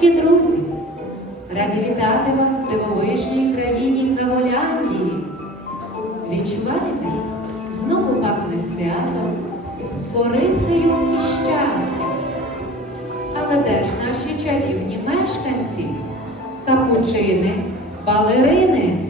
Дорогі друзі, раді вітати вас в дивовижній країні Новоляндії. Відчуваєте, знову пахне святом, корицею і щастям. Але де ж наші чарівні мешканці, капучини, балерини?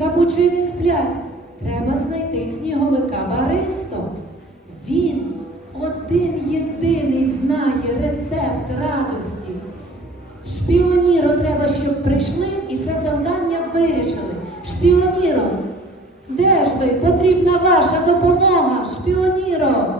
капучини сплять. Треба знайти сніговика Баристо. Він один єдиний знає рецепт радості. Шпіоніру треба, щоб прийшли і це завдання вирішили. Шпіоніром, де ж ви потрібна ваша допомога? Шпіоніро?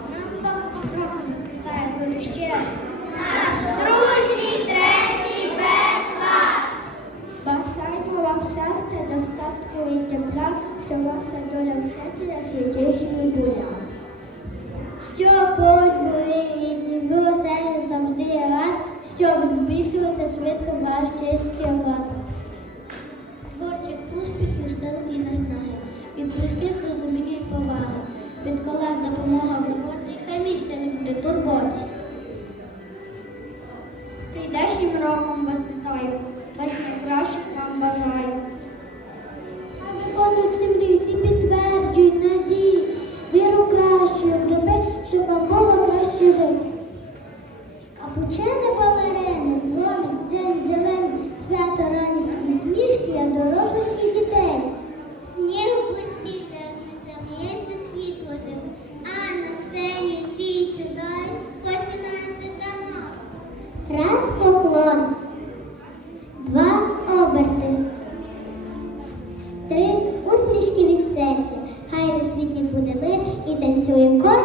是的是 Капучини балерини, дзвоник, день зелений, свято радість, усмішки для дорослих і дітей. Сніг близький зам'ється світло зим, а на сцені тій чудові починається танок. Раз поклон, два оберти, три усмішки від серця. Хай у світі буде мир і танцює серце.